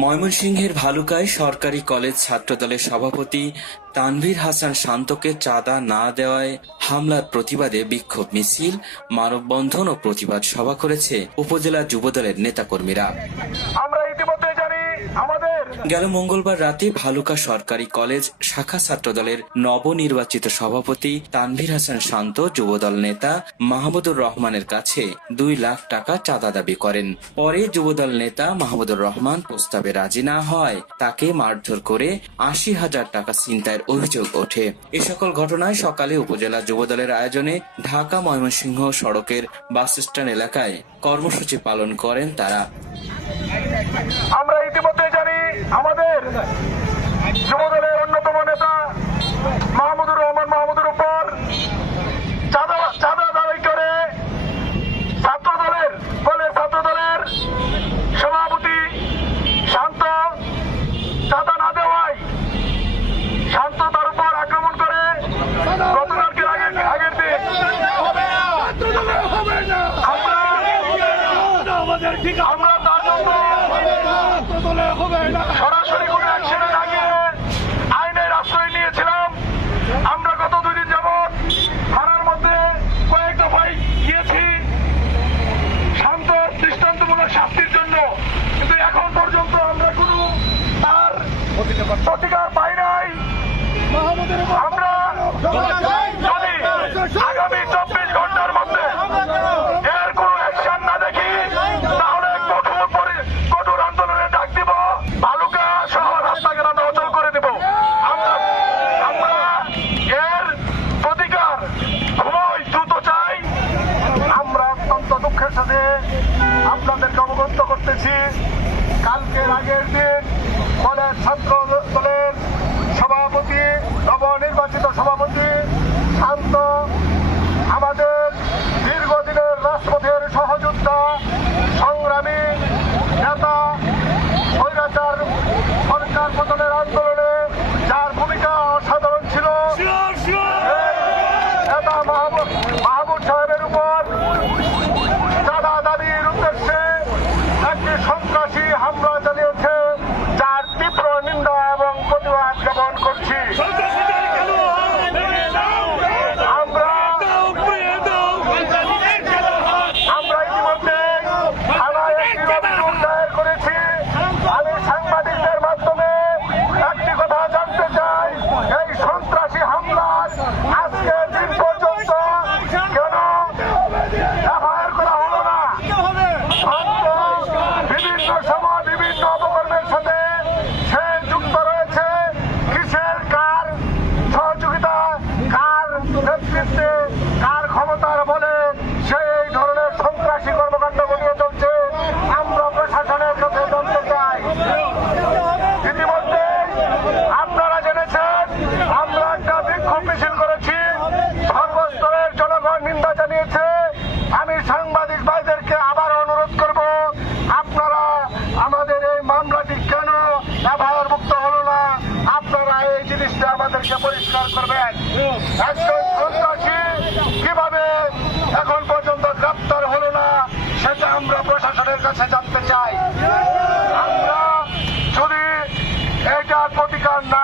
ময়মনসিংহের ভালুকায় সরকারি কলেজ ছাত্রদলের সভাপতি তানভীর হাসান শান্তকে চাঁদা না দেওয়ায় হামলার প্রতিবাদে বিক্ষোভ মিছিল, মানববন্ধন ও প্রতিবাদ সভা করেছে উপজেলা যুবদলের নেতাকর্মীরা। আমরা গেল মঙ্গলবার রাতে ভালুকা সরকারি কলেজ শাখা ছাত্রদলের নবনির্বাচিত সভাপতি তানভীর হাসান শান্ত, যুবদল নেতা মাহমুদুর রহমানের কাছে দুই লাখ টাকা চাঁদা দাবি করেন। পরে যুবদল নেতা মাহমুদুর রহমান প্রস্তাবে রাজি না হয়, তাকে মারধর করে আশি হাজার টাকা ছিনতাইয়ের অভিযোগ ওঠে। এ সকল ঘটনায় সকালে উপজেলা যুবদলের আয়োজনে ঢাকা ময়মনসিংহ সড়কের বাস স্ট্যান্ড এলাকায় কর্মসূচি পালন করেন তারা। আমরা ইতিমধ্যে আমাদের যুবদলের অন্যতম নেতা মাহমুদুর রহমান মাহমুদুর উপর চাঁদা চাঁদা দাবি করে ছাত্র দলের বলে ছাত্র দলের সভাপতি শান্ত চাঁদা না দেওয়ায় শান্ত তার উপর আক্রমণ করে গতকালকে আগের আগের দিন। আমরা সরাসরি আগে আশ্রয় নিয়েছিলাম। আমরা গত দুদিন মধ্যে গিয়েছি। শান্ত, দৃষ্টান্তমূলক শাস্তির জন্য। কিন্তু এখন পর্যন্ত আমরা প্রতিকার আগের দিন কলেজ ছাত্র দলের সভাপতি নবনির্বাচিত সভাপতি শান্ত কীভাবে এখন পর্যন্ত গ্রেপ্তার হলো না, সেটা আমরা প্রশাসনের কাছে জানতে চাই। আমরা যদি এটার প্রতিকার না